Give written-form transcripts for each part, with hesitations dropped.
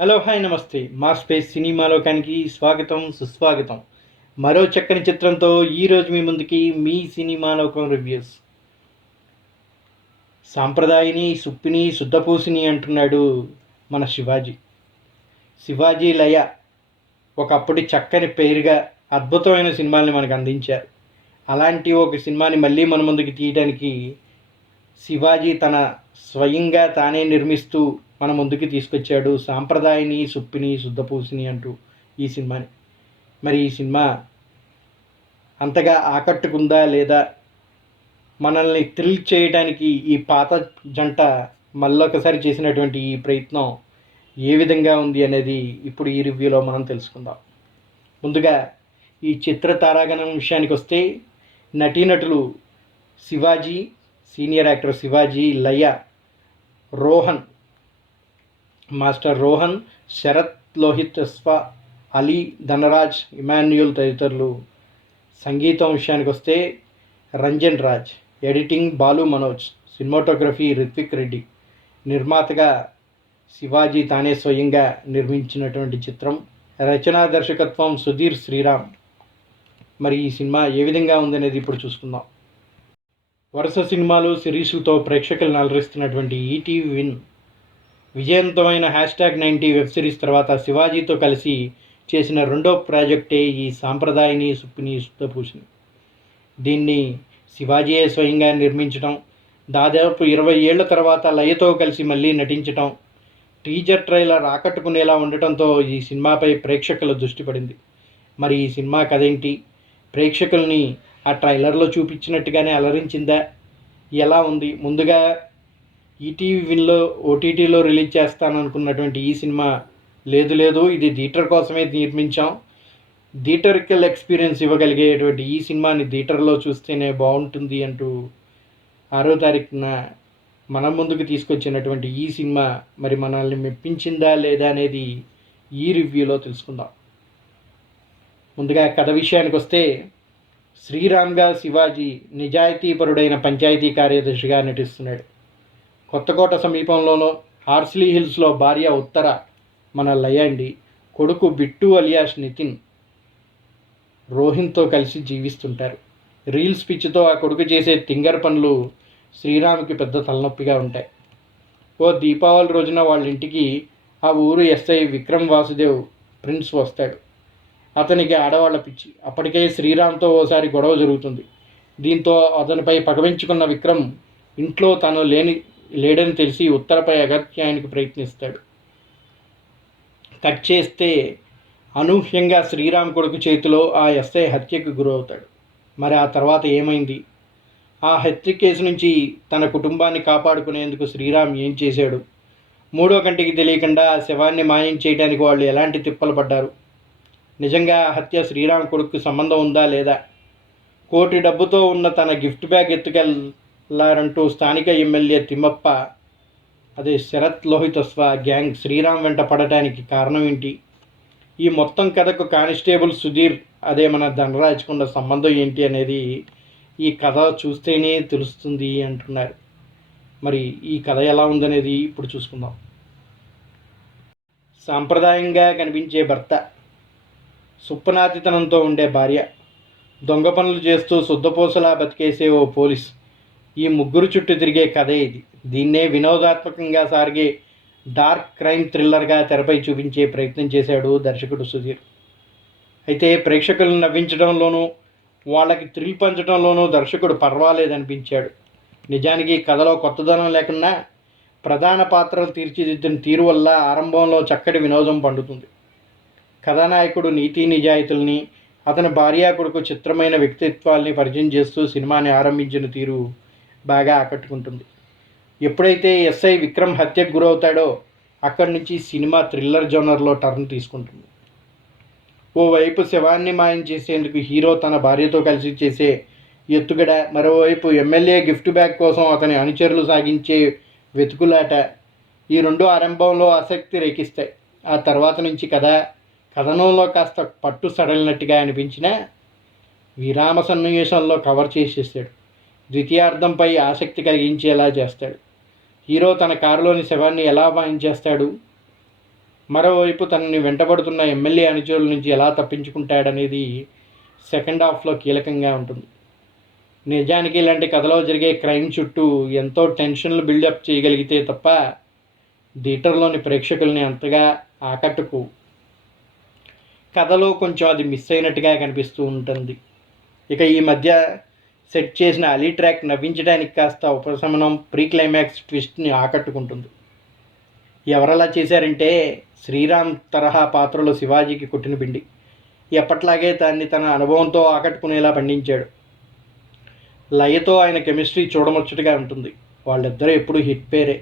Hello hi నమస్తే మా space cinema లోకానికి స్వాగతం సుస్వాగతం. మరో చక్కని చిత్రంతో ఈరోజు మీ ముందుకి మీ సినిమా లోకం రివ్యూస్. సాంప్రదాయని సుప్పిని శుద్ధపూసిని అంటున్నాడు మన శివాజీ. శివాజీ లయ ఒకప్పటి చక్కని పేరుగా అద్భుతమైన సినిమాల్ని మనకు అందించారు. అలాంటి ఒక సినిమాని మళ్ళీ మన ముందుకు తీయడానికి శివాజీ తన స్వయంగా తానే నిర్మిస్తూ మన ముందుకు తీసుకొచ్చాడు. సాంప్రదాయని సుప్పిని శుద్ధపూసిని అంటూ ఈ సినిమాని. మరి ఈ సినిమా అంతగా ఆకట్టుకుందా లేదా, మనల్ని థ్రిల్ చేయడానికి ఈ పాత జంట మళ్ళొకసారి చేసినటువంటి ఈ ప్రయత్నం ఏ విధంగా ఉంది అనేది ఇప్పుడు ఈ రివ్యూలో మనం తెలుసుకుందాం. ముందుగా ఈ చిత్ర తారాగణం విషయానికి వస్తే, నటీనటులు శివాజీ, సీనియర్ యాక్టర్ శివాజీ, లయ, రోహన్, మాస్టర్ రోహన్, శరత్ లోహిత్ అస్ఫా, అలీ, ధనరాజ్, ఇమాన్యుయల్ తదితరులు. సంగీతం విషయానికి వస్తే రంజన్ రాజ్, ఎడిటింగ్ బాలు మనోజ్, సినిమాటోగ్రఫీ రిత్విక్ రెడ్డి, నిర్మాతగా శివాజీ తానే స్వయంగా నిర్మించినటువంటి చిత్రం, రచనా దర్శకత్వం సుధీర్ శ్రీరామ్. మరి ఈ సినిమా ఏ విధంగా ఉందనేది ఇప్పుడు చూసుకుందాం. వరుస సినిమాలు సిరీస్లతో ప్రేక్షకులను అలరిస్తున్నటువంటి ఈటీవీ విన్ విజయవంతమైన #90 వెబ్ సిరీస్ తర్వాత శివాజీతో కలిసి చేసిన రెండో ప్రాజెక్టే ఈ సాంప్రదాయని సుప్పిని శుద్ధపూసిని. దీన్ని శివాజీయే స్వయంగా నిర్మించడం, దాదాపు 20 ఏళ్ల తర్వాత లయతో కలిసి మళ్ళీ నటించడం, టీజర్ ట్రైలర్ ఆకట్టుకునేలా ఉండటంతో ఈ సినిమాపై ప్రేక్షకుల దృష్టి పడింది. మరి ఈ సినిమా కథ ఏంటి, ప్రేక్షకుల్ని ఆ ట్రైలర్లో చూపించినట్టుగానే అలరించిందా, ఎలా ఉంది? ముందుగా ఈటీవీ విన్లో ఓటీటీలో రిలీజ్ చేస్తాననుకున్నటువంటి ఈ సినిమా లేదు ఇది థియేటర్ కోసమే నిర్మించాం, థియేటర్కల్ ఎక్స్పీరియన్స్ ఇవ్వగలిగేటువంటి ఈ సినిమాని థియేటర్లో చూస్తేనే బాగుంటుంది అంటూ 6వ తారీఖున మన ముందుకు తీసుకొచ్చినటువంటి ఈ సినిమా మరి మనల్ని మెప్పించిందా లేదా అనేది ఈ రివ్యూలో తెలుసుకుందాం. ముందుగా కథ విషయానికి వస్తే, శ్రీరామ్గా శివాజీ నిజాయితీపరుడైన పంచాయతీ కార్యదర్శిగా నటిస్తున్నాడు. కొత్తకోట సమీపంలోనో హార్స్లీ హిల్స్లో భార్య ఉత్తర, మన లయ అండి, కొడుకు బిట్టు అలియాస్ నితిన్ రోహిన్తో కలిసి జీవిస్తుంటారు. రీల్స్ పిచ్చితో ఆ కొడుకు చేసే తింగర్ పనులు శ్రీరామ్కి పెద్ద తలనొప్పిగా ఉంటాయి. ఓ దీపావళి రోజున వాళ్ళ ఇంటికి ఆ ఊరు ఎస్ఐ విక్రమ్ వాసుదేవ్ ప్రిన్స్ వస్తాడు. అతనికి ఆడవాళ్ల పిచ్చి. అప్పటికే శ్రీరామ్తో ఓసారి గొడవ జరుగుతుంది. దీంతో అతనిపై పగవించుకున్న విక్రమ్ ఇంట్లో తను లేడని తెలిసి ఉత్తరపై అగత్యానికి ప్రయత్నిస్తాడు. కట్ చేస్తే అనూహ్యంగా శ్రీరామ్ కొడుకు చేతిలో ఆ ఎస్ఐ హత్యకు గురవుతాడు. మరి ఆ తర్వాత ఏమైంది? ఆ హత్య కేసు నుంచి తన కుటుంబాన్ని కాపాడుకునేందుకు శ్రీరామ్ ఏం చేశాడు? మూడో కంటికి తెలియకుండా ఆ శవాన్ని మాయం చేయడానికి వాళ్ళు ఎలాంటి తిప్పలు పడ్డారు? నిజంగా ఆ హత్య శ్రీరామ్ కొడుకు సంబంధం ఉందా లేదా? కోటి డబ్బుతో ఉన్న తన గిఫ్ట్ బ్యాగ్ ఎత్తుకెళ్లారంటూ స్థానిక ఎమ్మెల్యే తిమ్మప్ప, అదే శరత్ లోహిత్ అస్ఫా గ్యాంగ్ శ్రీరామ్ వెంట పడటానికి కారణం ఏంటి? ఈ మొత్తం కథకు కానిస్టేబుల్ సుధీర్, అదే మన ధనరాజ్కున్న సంబంధం ఏంటి అనేది ఈ కథ చూస్తేనే తెలుస్తుంది అంటున్నారు. మరి ఈ కథ ఎలా ఉందనేది ఇప్పుడు చూసుకుందాం. సాంప్రదాయంగా కనిపించే భర్త, సుప్పనాతితనంతో ఉండే భార్య, దొంగ పనులు చేస్తూ శుద్ధపూసలా బతికేసే ఓ పోలీస్, ఈ ముగ్గురు చుట్టూ తిరిగే కథే ఇది. దీన్నే వినోదాత్మకంగా సాగే డార్క్ క్రైమ్ థ్రిల్లర్గా తెరపై చూపించే ప్రయత్నం చేశాడు దర్శకుడు సుధీర్. అయితే ప్రేక్షకులను నవ్వించడంలోనూ వాళ్ళకి థ్రిల్ పంచడంలోనూ దర్శకుడు పర్వాలేదనిపించాడు. నిజానికి కథలో కొత్తదనం లేకున్నా ప్రధాన పాత్రలు తీర్చిదిద్దిన తీరు వల్ల ఆరంభంలో చక్కటి వినోదం పండుతుంది. కథానాయకుడు నీతి నిజాయితీల్ని, అతని భార్య కొడుకు చిత్రమైన వ్యక్తిత్వాల్ని పరిచయం చేస్తూ సినిమాని ఆరంభించిన తీరు బాగా ఆకట్టుకుంటుంది. ఎప్పుడైతే ఎస్ఐ విక్రమ్ హత్యకు గురవుతాడో అక్కడి నుంచి సినిమా థ్రిల్లర్ జోనర్లో టర్న్ తీసుకుంటుంది. ఓవైపు శవాన్ని మాయం చేసేందుకు హీరో తన భార్యతో కలిసి చేసే ఎత్తుగడ, మరోవైపు ఎమ్మెల్యే గిఫ్ట్ బ్యాగ్ కోసం అతని అనుచరులు సాగించే వెతుకులాట, ఈ రెండు ఆరంభంలో ఆసక్తి రేకిస్తాయి. ఆ తర్వాత నుంచి కథనంలో కాస్త పట్టు సడలినట్టుగా అనిపించినా విరామ సన్నివేశంలో కవర్ చేసేస్తాడు. ద్వితీయార్థంపై ఆసక్తి కలిగించేలా చేస్తాడు. హీరో తన కారులోని శవాన్ని ఎలా మాయం చేస్తాడు, మరోవైపు తనని వెంటబడుతున్న ఎమ్మెల్యే అనుచరుల నుంచి ఎలా తప్పించుకుంటాడనేది సెకండ్ హాఫ్లో కీలకంగా ఉంటుంది. నిజానికి ఇలాంటి కథలో జరిగే క్రైమ్ చుట్టూ ఎంతో టెన్షన్లు బిల్డప్ చేయగలిగితే తప్ప థియేటర్లోని ప్రేక్షకుల్ని అంతగా ఆకట్టుకు. కథలో కొంచెం అది మిస్ అయినట్టుగా కనిపిస్తూ ఉంటుంది. ఇక ఈ మధ్య సెట్ చేసిన అలీ ట్రాక్ నవ్వించడానికి కాస్త ఉపశమనం, ప్రీ క్లైమాక్స్ ట్విస్ట్ని ఆకట్టుకుంటుంది. ఎవరలా చేశారంటే శ్రీరామ్ తరహా పాత్రలో శివాజీకి కొట్టిన పిండి. ఎప్పట్లాగే దాన్ని తన అనుభవంతో ఆకట్టుకునేలా పండించాడు. లయతో ఆయన కెమిస్ట్రీ చూడముచ్చటగా ఉంటుంది. వాళ్ళిద్దరూ ఎప్పుడూ హిట్ పేరే.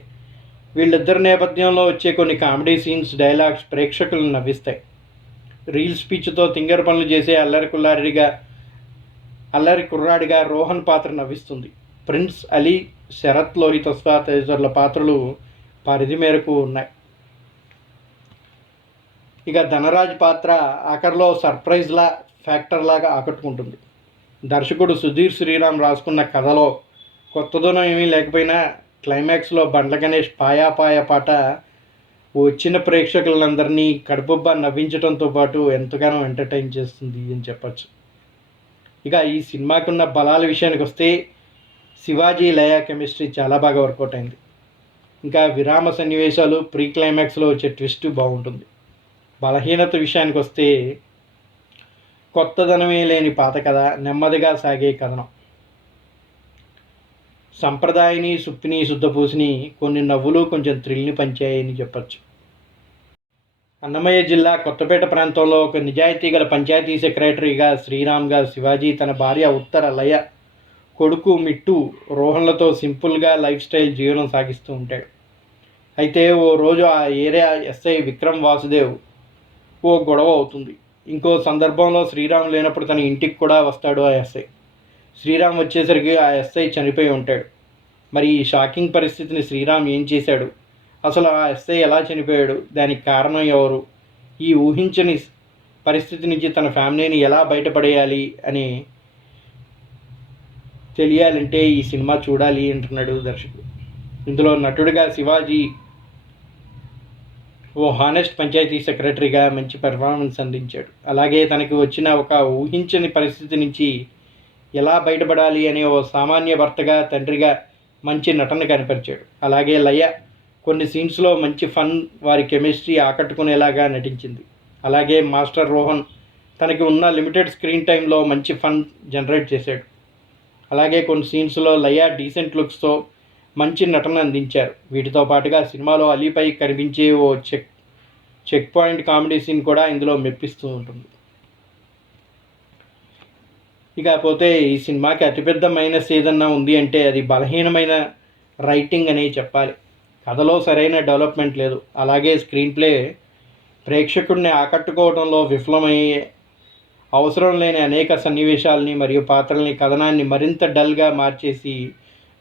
వీళ్ళిద్దరి నేపథ్యంలో వచ్చే కొన్ని కామెడీ సీన్స్, డైలాగ్స్ ప్రేక్షకులను నవ్విస్తాయి. రీల్ స్పీచ్తో తింగర్ పనులు చేసే అల్లరి కుర్రాడిగా రోహన్ పాత్ర నవ్విస్తుంది. ప్రిన్స్ అలీ, శరత్ లోహితస్వా తదితరుల పాత్రలు పరిధి మేరకు ఉన్నాయి. ఇక ధనరాజ్ పాత్ర ఆఖరిలో సర్ప్రైజ్లా ఫ్యాక్టర్ లాగా ఆకట్టుకుంటుంది. దర్శకుడు సుధీర్ శ్రీరామ్ రాసుకున్న కథలో కొత్తదనం ఏమీ లేకపోయినా క్లైమాక్స్లో బండ్ల గణేష్ పాయా పాట వచ్చిన ప్రేక్షకులందరినీ కడుపుబ్బా నవ్వించడంతో పాటు ఎంతగానో ఎంటర్టైన్ చేస్తుంది అని చెప్పచ్చు. ఇక ఈ సినిమాకున్న బలాల విషయానికి వస్తే శివాజీ లయ కెమిస్ట్రీ చాలా బాగా వర్కౌట్ అయింది. ఇంకా విరామ సన్నివేశాలు, ప్రీ క్లైమాక్స్లో వచ్చే ట్విస్ట్ బాగుంటుంది. బలహీనత విషయానికి వస్తే కొత్తదనమే లేని పాత కథ, నెమ్మదిగా సాగే కథనం. సంప్రదాయని, సుప్పిని, శుద్ధపూసిని కొన్ని నవ్వులు, కొంచెం థ్రిల్ని పంచాయని చెప్పచ్చు. అన్నమయ్య జిల్లా కొత్తపేట ప్రాంతంలో ఒక నిజాయితీ గల పంచాయతీ సెక్రటరీగా శ్రీరామ్గా శివాజీ తన భార్య ఉత్తర లయ, కొడుకు మిట్టు రోహన్లతో సింపుల్గా లైఫ్ స్టైల్ జీవనం సాగిస్తూ ఉంటాడు. అయితే ఓ రోజు ఆ ఏరియా ఎస్ఐ విక్రమ్ వాసుదేవ్ ఓ గొడవ అవుతుంది. ఇంకో సందర్భంలో శ్రీరామ్ లేనప్పుడు తన ఇంటికి కూడా వస్తాడు ఆ ఎస్ఐ. శ్రీరామ్ వచ్చేసరికి ఆ ఎస్ఐ చనిపోయి ఉంటాడు. మరి ఈ షాకింగ్ పరిస్థితిని శ్రీరామ్ ఏం చేశాడు, అసలు ఆ ఎస్ఐ ఎలా చనిపోయాడు, దానికి కారణం ఎవరు, ఈ ఊహించని పరిస్థితి నుంచి తన ఫ్యామిలీని ఎలా బయటపడేయాలి అని తెలియాలంటే ఈ సినిమా చూడాలి అంటున్నాడు దర్శకుడు. ఇందులో నటుడిగా శివాజీ ఓ హానెస్ట్ పంచాయతీ సెక్రటరీగా మంచి పెర్ఫార్మెన్స్ అందించాడు. అలాగే తనకి వచ్చిన ఒక ఊహించని పరిస్థితి నుంచి ఎలా బయటపడాలి అనే ఓ సామాన్య భర్తగా, తండ్రిగా మంచి నటన కనపరిచాడు. అలాగే లయ కొన్ని సీన్స్లో మంచి ఫన్, వారి కెమిస్ట్రీ ఆకట్టుకునేలాగా నటించింది. అలాగే మాస్టర్ రోహన్ తనకి ఉన్న లిమిటెడ్ స్క్రీన్ టైంలో మంచి ఫన్ జనరేట్ చేశాడు. అలాగే కొన్ని సీన్స్లో లయ డీసెంట్ లుక్స్తో మంచి నటన అందించారు. వీటితో పాటుగా సినిమాలో అలీపై కనిపించే ఓ చెక్ పాయింట్ కామెడీ సీన్ కూడా ఇందులో మెప్పిస్తూ ఉంటుంది. ఇకపోతే ఈ సినిమాకి అతిపెద్ద మైనస్ ఏదన్నా ఉంది అంటే అది బలహీనమైన రైటింగ్ అనే చెప్పాలి. కథలో సరైన డెవలప్మెంట్ లేదు. అలాగే స్క్రీన్ ప్లే ప్రేక్షకుడిని ఆకట్టుకోవడంలో విఫలమయ్యే, అవసరం లేని అనేక సన్నివేశాలని మరియు పాత్రల్ని, కథనాన్ని మరింత డల్గా మార్చేసి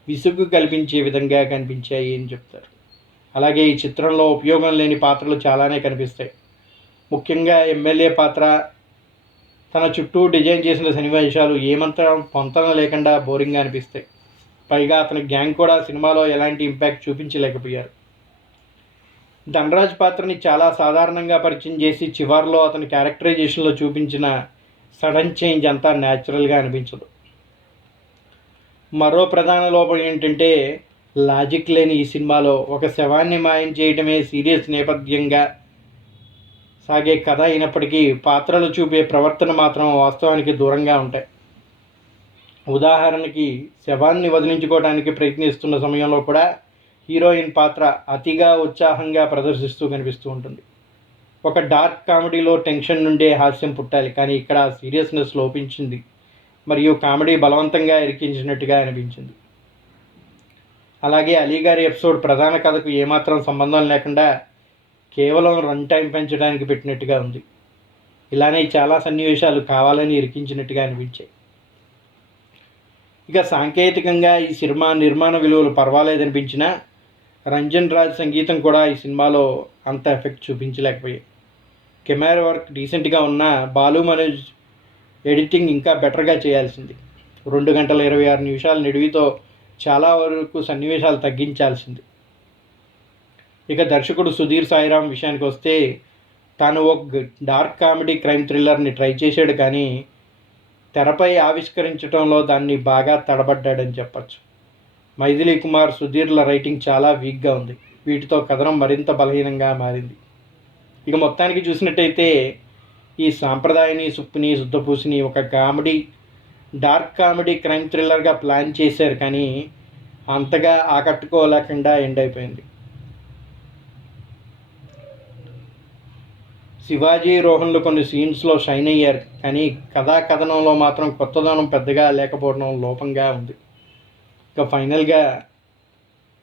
విసుగు కల్పించే విధంగా కనిపించాయి అని చెప్తారు. అలాగే ఈ చిత్రంలో ఉపయోగం లేని పాత్రలు చాలానే కనిపిస్తాయి. ముఖ్యంగా ఎమ్మెల్యే పాత్ర, తన చుట్టూ డిజైన్ చేసిన సన్నివేశాలు ఏమంతరం పొంతన లేకుండా బోరింగ్గా అనిపిస్తాయి. పైగా అతని గ్యాంగ్ కూడా సినిమాలో ఎలాంటి ఇంపాక్ట్ చూపించలేకపోయారు. ధనరాజ్ పాత్రని చాలా సాధారణంగా పరిచయం చేసి చివరిలో అతని క్యారెక్టరైజేషన్లో చూపించిన సడన్ చేంజ్ అంతా న్యాచురల్గా అనిపించదు. మరో ప్రధాన లోపం ఏంటంటే లాజిక్ లేని ఈ సినిమాలో ఒక శవాన్ని మాయం చేయడమే సీరియస్ నేపథ్యంగా సాగే కథ అయినప్పటికీ పాత్రలు చూపే ప్రవర్తన మాత్రం వాస్తవానికి దూరంగా ఉంటాయి. ఉదాహరణకి శవాన్ని వదిలించుకోవడానికి ప్రయత్నిస్తున్న సమయంలో కూడా హీరోయిన్ పాత్ర అతిగా ఉత్సాహంగా ప్రదర్శిస్తూ కనిపిస్తూ ఉంటుంది. ఒక డార్క్ కామెడీలో టెన్షన్ నుండే హాస్యం పుట్టాలి, కానీ ఇక్కడ సీరియస్నెస్ లోపించింది మరియు కామెడీ బలవంతంగా ఇరికించినట్టుగా అనిపించింది. అలాగే అలీగారి ఎపిసోడ్ ప్రధాన కథకు ఏమాత్రం సంబంధం లేకుండా కేవలం రన్ టైం పెంచడానికి పెట్టినట్టుగా ఉంది. ఇలానే చాలా సన్నివేశాలు కావాలని ఇరికించినట్టుగా అనిపించాయి. ఇక సాంకేతికంగా ఈ సినిమా నిర్మాణ విలువలు పర్వాలేదనిపించినా రంజన్ రాజ్ సంగీతం కూడా ఈ సినిమాలో అంత ఎఫెక్ట్ చూపించలేకపోయాయి. కెమెరా వర్క్ డీసెంట్గా ఉన్న బాలు మనోజ్ ఎడిటింగ్ ఇంకా బెటర్గా చేయాల్సింది. 2 గంటల 26 నిమిషాల నిడివితో చాలా వరకు సన్నివేశాలు తగ్గించాల్సింది. ఇక దర్శకుడు సుధీర్ సాయిరామ్ విషయానికి వస్తే తాను ఒక డార్క్ కామెడీ క్రైమ్ థ్రిల్లర్ని ట్రై చేశాడు, కానీ తెరపై ఆవిష్కరించడంలో దాన్ని బాగా తడబడ్డాడని చెప్పచ్చు. మైథిలి కుమార్, సుధీర్ల రైటింగ్ చాలా వీక్గా ఉంది. వీటితో కథనం మరింత బలహీనంగా మారింది. ఇక మొత్తానికి చూసినట్టయితే ఈ సాంప్రదాయని, సుప్పిని, శుద్ధపూసిని ఒక డార్క్ కామెడీ క్రైమ్ థ్రిల్లర్గా ప్లాన్ చేశారు, కానీ అంతగా ఆకట్టుకోలేకుండా ఎండ్ అయిపోయింది. శివాజీ, రోహన్లు కొన్ని సీన్స్లో షైన్ అయ్యారు, కానీ కథనంలో మాత్రం కొత్తదనం పెద్దగా లేకపోవడం లోపంగా ఉంది. ఇక ఫైనల్గా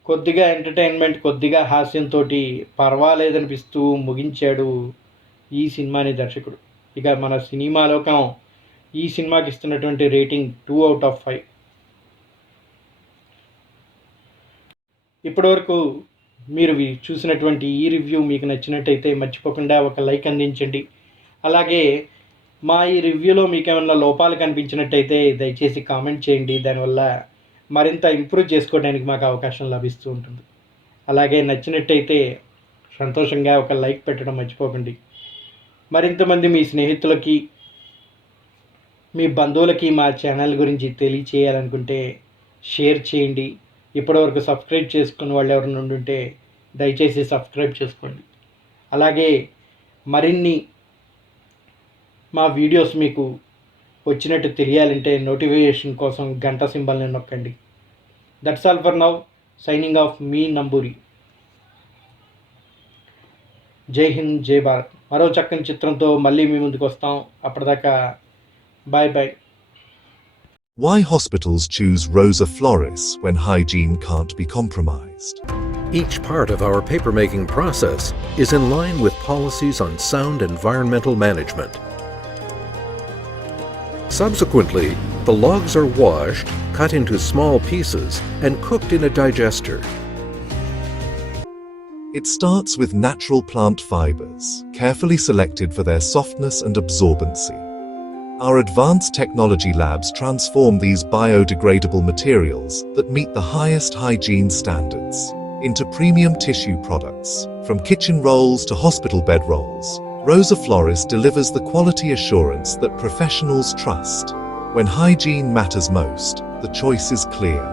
కొద్దిగా ఎంటర్టైన్మెంట్, కొద్దిగా హాస్యంతో పర్వాలేదనిపిస్తూ ముగించాడు ఈ సినిమాని దర్శకుడు. ఇక మన సినిమా లోకం ఈ సినిమాకి ఇస్తున్నటువంటి రేటింగ్ 2/5. ఇప్పటివరకు మీరు చూసినటువంటి ఈ రివ్యూ మీకు నచ్చినట్టయితే మర్చిపోకుండా ఒక లైక్ అందించండి. అలాగే మా ఈ రివ్యూలో మీకు ఏమైనా లోపాలు కనిపించినట్టయితే దయచేసి కామెంట్ చేయండి. దానివల్ల మరింత ఇంప్రూవ్ చేసుకోవడానికి మాకు అవకాశం లభిస్తూ ఉంటుంది. అలాగే నచ్చినట్టయితే సంతోషంగా ఒక లైక్ పెట్టడం మర్చిపోకండి. మరింతమంది మీ స్నేహితులకి, మీ బంధువులకి మా ఛానల్ గురించి తెలియచేయాలనుకుంటే షేర్ చేయండి. ఇప్పటివరకు సబ్స్క్రైబ్ చేసుకున్న వాళ్ళు ఎవరైనా ఉంటే దయచేసి సబ్స్క్రైబ్ చేసుకోండి. అలాగే మరిన్ని మా వీడియోస్ మీకు వచ్చినట్టు తెలియాలంటే నోటిఫికేషన్ కోసం గంట సింబల్ని నొక్కండి. That's all for now. Signing off, మీ నంబూరి. జై హింద్, జై భారత్. మరో చక్కని చిత్రంతో మళ్ళీ మీ ముందుకు వస్తాం. అప్పటిదాకా bye bye. Why hospitals choose Rosa Flores when hygiene can't be compromised. Each part of our papermaking process is in line with policies on sound environmental management. Subsequently, the logs are washed, cut into small pieces, and cooked in a digester. It starts with natural plant fibers, carefully selected for their softness and absorbency. Our advanced technology labs transform these biodegradable materials that meet the highest hygiene standards into premium tissue products. From kitchen rolls to hospital bed rolls, Rosa Flores delivers the quality assurance that professionals trust. When hygiene matters most, the choice is clear.